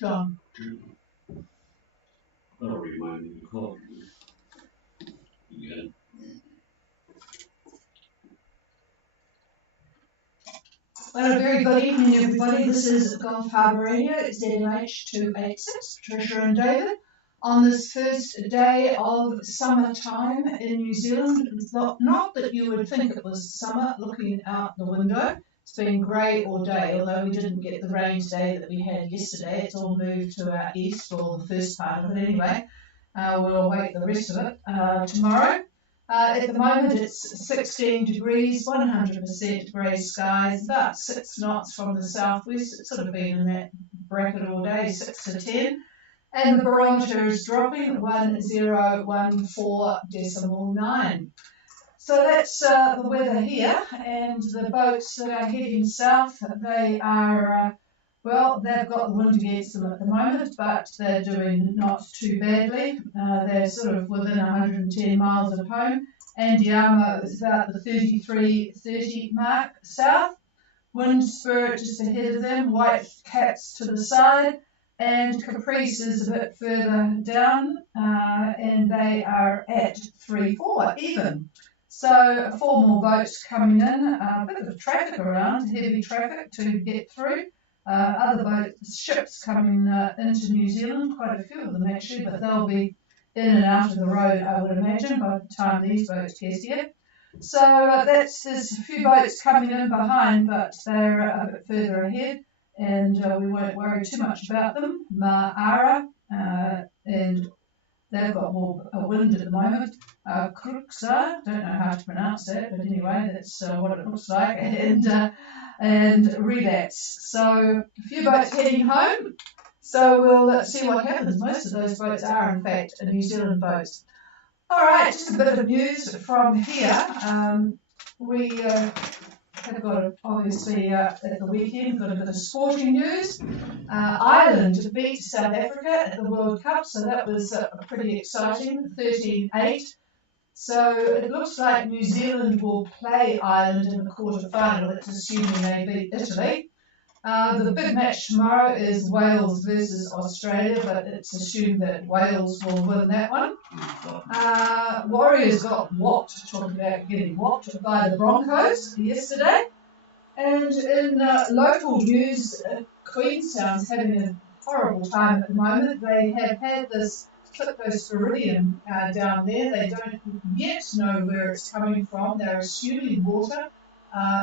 John. Well, a very good evening, everybody. This is Gulf Harbour Radio, ZMH286, Patricia and David. On this first day of summertime in New Zealand, not that you would think it was summer looking out the window. It's been grey all day, although we didn't get the rain today that we had yesterday. It's all moved to our east, or the first part of it anyway. We'll await the rest of it tomorrow. At the moment it's 16 degrees, 100% grey skies, about 6 knots from the southwest. It's sort of been in that bracket all day, 6 to 10. And the barometer is dropping 1014.9. So that's the weather here, and the boats that are heading south, they are, well, they've got the wind against them at the moment, but they're doing not too badly. They're sort of within 110 miles of home. Andiamo is about the 33-30 mark south. Wind Spirit just ahead of them, White Caps to the side, and Caprice is a bit further down, and they are at 3-4 even. So 4 more boats coming in, a bit of traffic around, heavy traffic to get through. Other boats, ships coming into New Zealand, quite a few of them actually, but they'll be in and out of the road, I would imagine, by the time these boats get here. So there's a few boats coming in behind, but they're a bit further ahead, and we won't worry too much about them. Ma'ara, and they've got more wind at the moment. Crooksar, don't know how to pronounce that, but anyway, that's what it looks like, and Relapse. So a few boats heading home. So we'll see what happens. Most of those boats are, in fact, New Zealand boats. All right, just a bit of news from here. We have got, obviously, at the weekend, got a bit of sporting news. Ireland beat South Africa at the World Cup, so that was pretty exciting, 13-8. So it looks like New Zealand will play Ireland in the quarter-final. It's assuming they beat Italy. The big match tomorrow is Wales versus Australia, but it's assumed that Wales will win that one. Warriors got whopped, talking about getting whopped, by the Broncos yesterday. And in local news, Queenstown's having a horrible time at the moment. They have had this Cryptosporidium down there. They don't yet know where it's coming from. They're assuming water.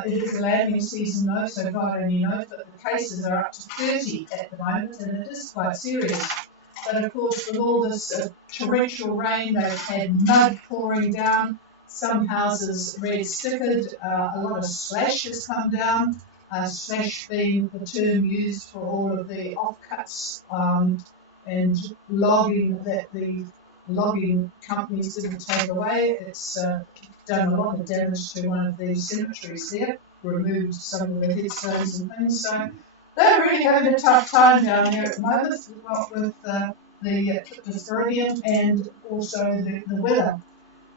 It is the landing season though, so God only knows, but the cases are up to 30 at the moment, and it is quite serious. But of course, with all this torrential rain, they've had mud pouring down, some houses red stickered, a lot of slash has come down, slash being the term used for all of the offcuts and logging that the logging companies didn't take away. It's done a lot of damage to one of the cemeteries there, removed some of the headstones and things. So they're really having a tough time down there at the moment with the Cryptosporidium and also the weather.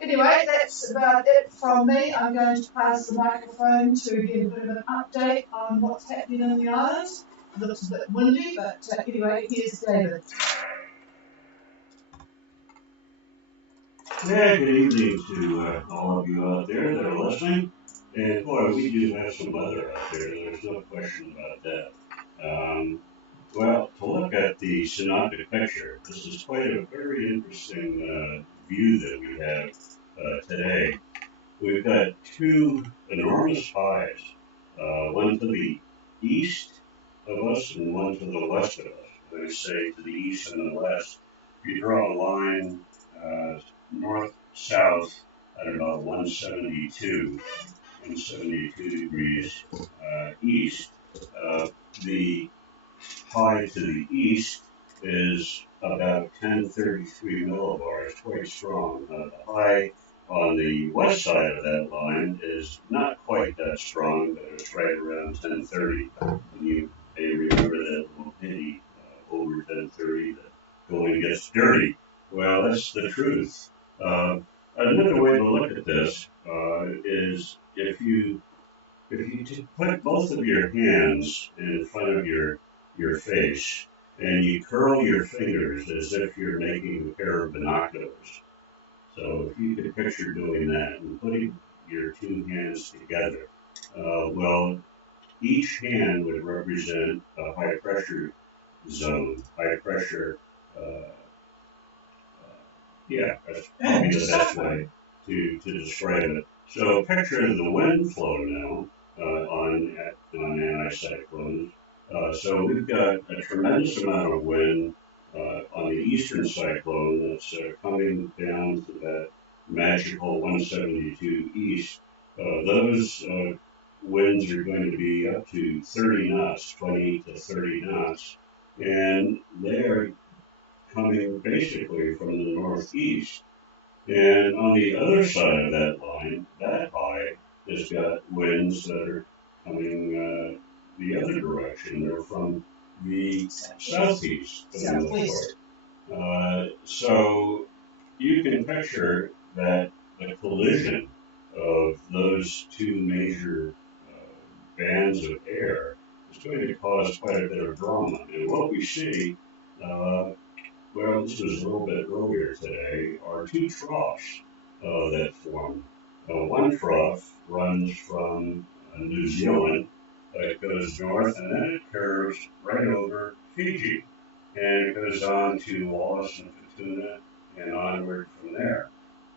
Anyway, that's about it from me. I'm going to pass the microphone to give a bit of an update on what's happening in the islands. It looks a bit windy, but anyway, here's David. Yeah, good evening to all of you out there that are listening. And boy, we do have some weather out there. There's no question about that. Well, to look at the synoptic picture, this is quite a very interesting view that we have today. We've got 2 enormous highs, one to the east of us and one to the west of us. When I say to the east and the west, if you draw a line north-south at about 172 degrees east, the high to the east is about 1033 millibars, quite strong. The high on the west side of that line is not quite that strong, but it's right around 1030. And you may remember that little penny over 1030, that going gets dirty. Well, that's the truth. Another way to look at this is if you if you put both of your hands in front of your face and you curl your fingers as if you're making a pair of binoculars. So if you could picture doing that and putting your two hands together, well, each hand would represent a high pressure zone, high pressure. Uh, yeah, that's probably the best way to describe it. So picture the wind flow now on anticyclones. So we've got a tremendous amount of wind on the eastern cyclone that's coming down to that magical 172 east. Those winds are going to be up to 30 knots, 20 to 30 knots, and they are coming basically from the northeast. And on the other side of that line, that high has got winds that are coming the other direction. They're from the southeast for the most part. So you can picture that the collision of those two major bands of air is going to cause quite a bit of drama. And what we see uh, well, this was a little bit earlier today, are two troughs that form. One trough runs from New Zealand, it goes north, and then it curves right over Fiji, and it goes on to Wallis and Futuna and onward from there.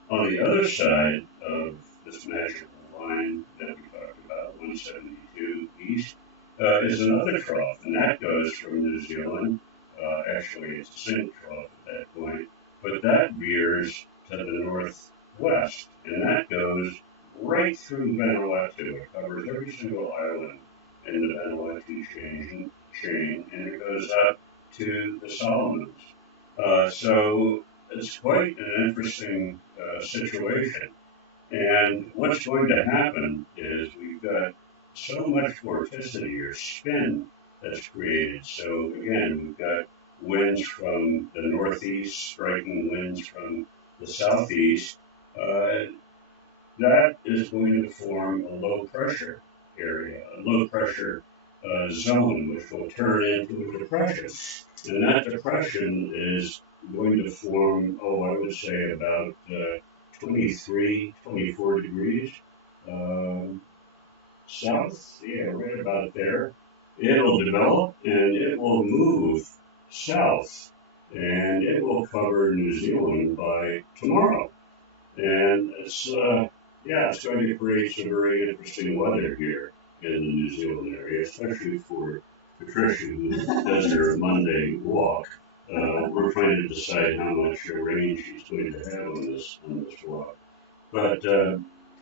On the other side of this magical line that we talked about, 172 east, is another trough, and that goes from New Zealand. Actually, it's a single trough at that point, but that veers to the northwest, and that goes right through Vanuatu. It covers every single island in the Vanuatu chain, and it goes up to the Solomons. So it's quite an interesting situation. And what's going to happen is we've got so much vorticity or spin that's created. So again, we've got winds from the northeast striking winds from the southeast. Uh, that is going to form a low pressure area, a low pressure zone, which will turn into a depression. And that depression is going to form, oh, I would say about 23, 24 degrees um, south. Yeah, right about there. It'll develop and it will move south and it will cover New Zealand by tomorrow. And yeah, it's going to create some very interesting weather here in the New Zealand area, especially for Patricia, who does her Monday walk. We're trying to decide how much rain she's going to have on this walk. But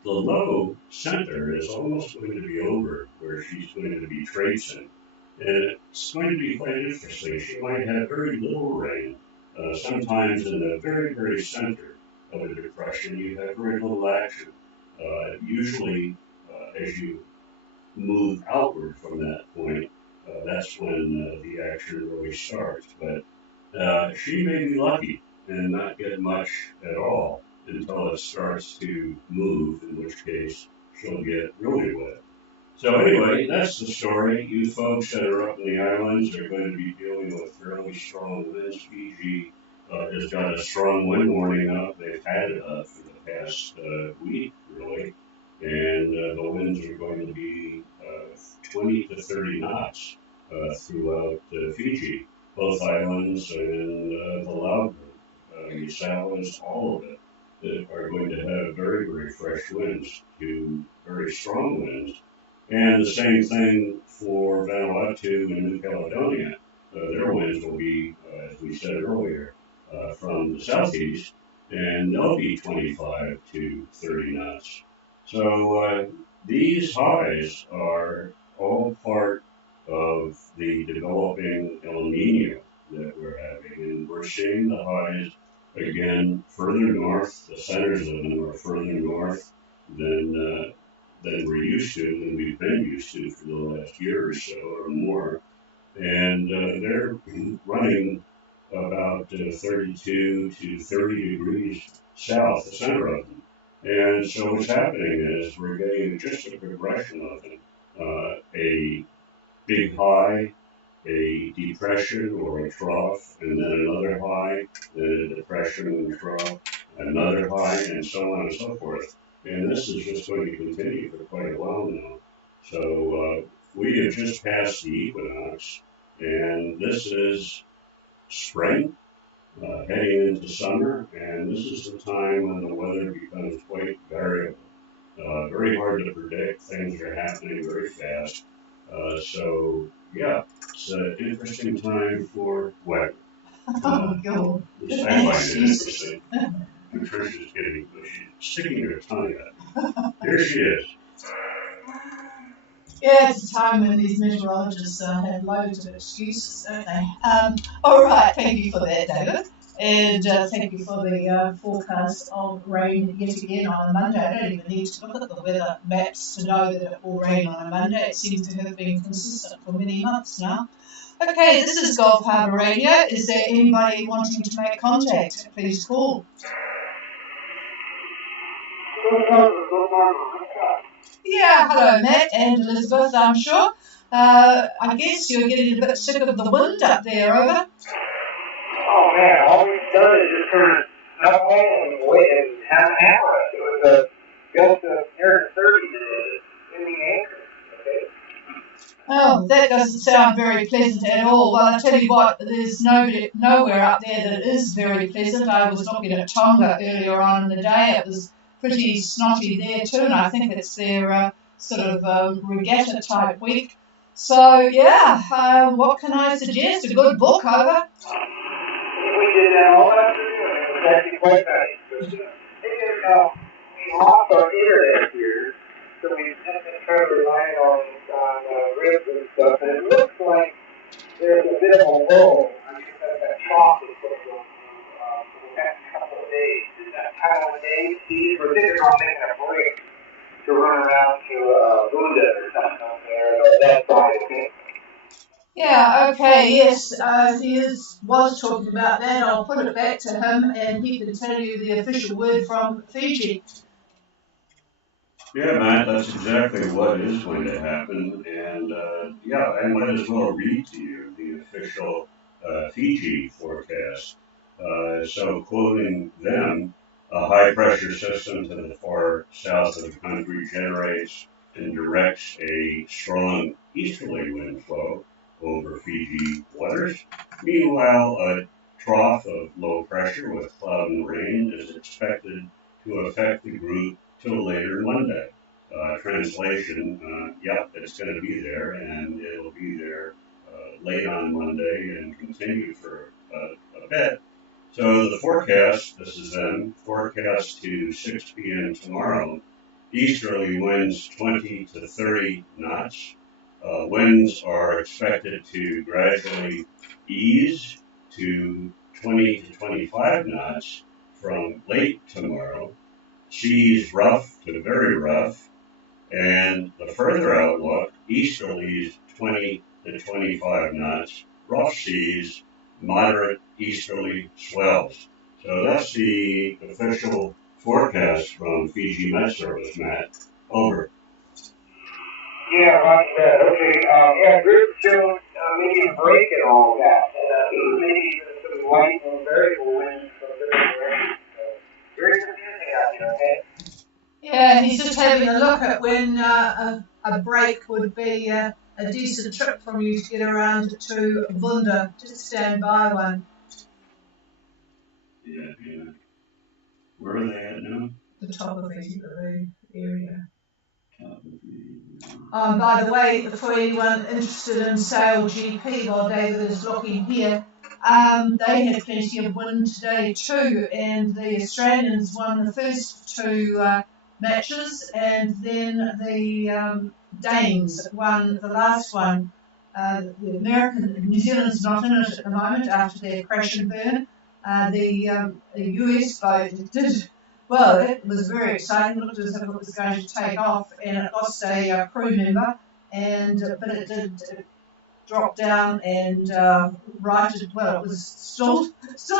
the low center is almost going to be over where she's going to be tracing. And it's going to be quite interesting. She might have very little rain. Sometimes in the very, very center of a depression, you have very little action. Usually, as you move outward from that point, that's when the action really starts. But she may be lucky and not get much at all until it starts to move, in which case she'll get really wet. So anyway, that's the story. You folks that are up in the islands are going to be dealing with fairly strong winds. Fiji has got a strong wind warning up. They've had it up for the past week, really. And the winds are going to be 20 to 30 knots throughout Fiji, both islands and the Lau group, Misawas, all of it, that are going to have very, very fresh winds to very strong winds. And the same thing for Vanuatu and New Caledonia. Their winds will be, as we said earlier, from the southeast, and they'll be 25 to 30 knots. So these highs are all part of the developing El Nino that we're having, and we're seeing the highs again further north. The centers of them are further north than than we're used to, than we've been used to for the last year or so or more. And they're running about 32 to 30 degrees south, the center of them. And so what's happening is we're getting just a progression of it. A big high, a depression or a trough, and then another high, then a depression and trough, another high, and so on and so forth. And this is just going to continue for quite a while now. So we have just passed the equinox, and this is spring, heading into summer, and this is the time when the weather becomes quite variable. Very hard to predict. Things are happening very fast. So, yeah, it's an interesting time for weather. Oh, God. At least I find it interesting. Patricia's getting, she's sticking her tongue out. Here she is. Yeah, it's a time when these meteorologists have loads of excuses, don't they? All right, thank you for that, David. And thank you for the forecast of rain yet again on a Monday. I don't even need to look at the weather maps to know that it will rain on a Monday. It seems to have been consistent for many months now. Okay, this is Gulf Harbour Radio. Is there anybody wanting to make contact? Please call. Yeah, hello, Matt and Elizabeth, I'm sure. I guess you're getting a bit sick of the wind up there, over. Oh man, all we've done is just turn up and wait and have an hammer. It was a gust of near 30 in the anchor. Okay. Oh, that doesn't sound very pleasant at all. Well, I tell you what, there's nowhere up there that is very pleasant. I was looking at Tonga earlier on in the day. It was pretty snotty there too, and I think it's their sort of regatta type week. So, yeah, what can I suggest? A good book, over. We did that all afternoon. It was actually quite nice. We lost our internet here, so we've just been trying to rely on ribs and stuff, and it looks like there's a bit of a lull. I mean, that trough is going to go through for the next couple of days. Is that kind of a day, Steve? We're thinking about making a break to run around to Buddha or something up there, that side, okay? Yeah, okay, yes, was talking about that. I'll put it back to him and he can tell you the official word from Fiji. Yeah, Matt, that's exactly what is going to happen. And yeah, I might as well read to you the official Fiji forecast. So, quoting them, a high pressure system to the far south of the country generates and directs a strong easterly wind flow over Fiji waters. Meanwhile, a trough of low pressure with cloud and rain is expected to affect the group till later Monday. Translation, yep, it's going to be there, and it'll be there late on Monday and continue for a bit. So the forecast, this is them, forecast to 6 p.m. tomorrow, easterly winds 20 to 30 knots. Winds are expected to gradually ease to 20 to 25 knots from late tomorrow. Seas rough to very rough, and the further outlook, easterlies 20 to 25 knots, rough seas, moderate easterly swells. So that's the official forecast from Fiji Met Service, Matt. Over. Yeah, roger that. Okay, yeah, group shows maybe a break in all of that. Maybe some light and variable winds from different directions. Very confusing out here, okay? Yeah, he's just having a look at when a break would be a decent trip from you to get around to Bunda. Just stand by one. Yeah, yeah. Where are they at now? The top of the area. Top of the... By the way, for anyone interested in Sail GP, while David is looking here, they had plenty of wind today too, and the Australians won the first two matches, and then the Danes won the last one. The New Zealand's not in it at the moment after their crash and burn. The US boat did well. It was very exciting. It looked as if it was going to take off, and it lost a crew member, but it did drop down and righted. Well, it was still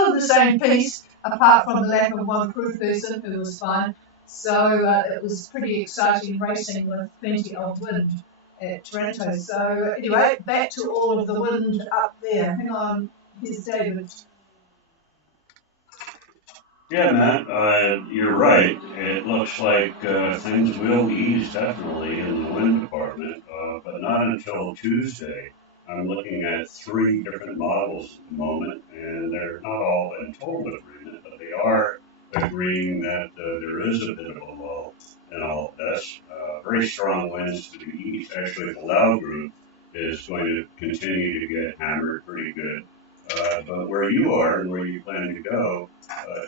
in the same piece, apart from the lack of one crew person who was fine. So it was pretty exciting racing with plenty of wind at Toronto. So anyway, back to all of the wind up there. Hang on, here's David. Yeah, Matt, you're right. It looks like things will ease definitely in the wind department, but not until Tuesday. I'm looking at three different models at the moment, and they're not all in total agreement, but they are agreeing that there is a bit of a lull in all of this. Very strong winds to the east. Actually, the Lau group is going to continue to get hammered pretty good. But where you are and where you plan to go,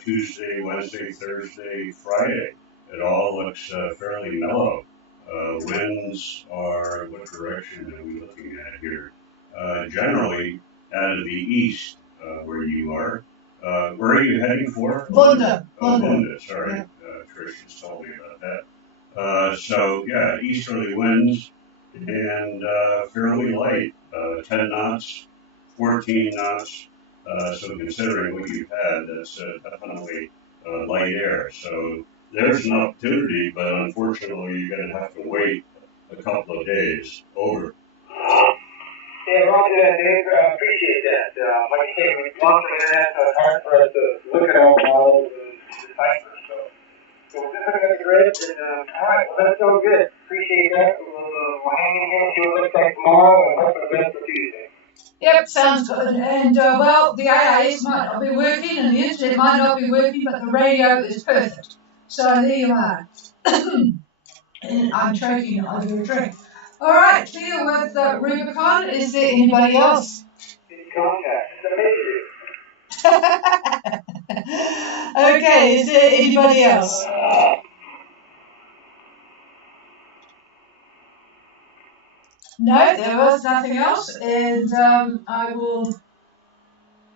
Tuesday, Wednesday, Thursday, Friday. It all looks fairly mellow. Winds are, what direction are we looking at here? Generally out of the east where you are. Where are you heading for? Bunda. Oh, Bunda, sorry. Yeah. Trish just told me about that. So, yeah, easterly winds and fairly light, 10 knots, 14 knots. So considering what you've had, that's definitely light air. So there's an opportunity, but unfortunately you're going to have to wait a couple of days. Over. Yeah, Roger and Dave, I appreciate that. Like you say, we've gone through that, so it's hard for us to look at all the models and decipher. So we're just going to grid, and all right, well, that's all good. Appreciate that. We'll hang in here, see what it looks like tomorrow, and hope for the best for Tuesday. Yep, sounds good. And well, the AIS might not be working and the internet might not be working, but the radio is perfect. So there you are. And I'm choking over a drink. All right, deal with Rubicon. Is there anybody else? Okay, is there anybody else? No, there was nothing else, and I will.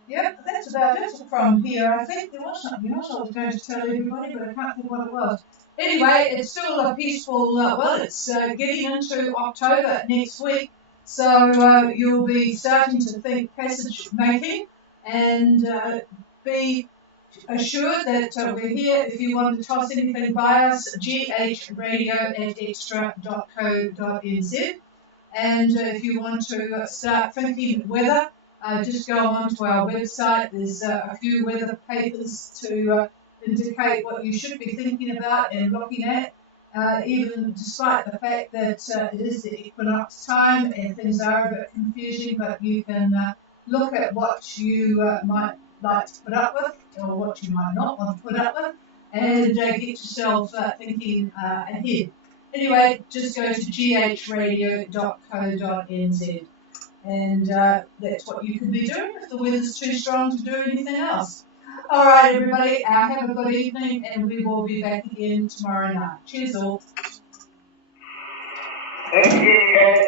Yep, that's about it from here. I think there was something else I was going to tell everybody, but I can't think what it was. Anyway, it's still a peaceful, well, it's getting into October next week, so you'll be starting to think passage making and be assured that we're here if you want to toss anything by us, ghradio@extra.co.nz. And if you want to start thinking weather, just go on to our website. There's a few weather papers to indicate what you should be thinking about and looking at, even despite the fact that it is the equinox time and things are a bit confusing, but you can look at what you might like to put up with or what you might not want to put up with and get yourself thinking ahead. Anyway, just go to ghradio.co.nz and that's what you could be doing if the weather's too strong to do anything else. All right, everybody, have a good evening and we will be back again tomorrow night. Cheers all. Thank you, guys.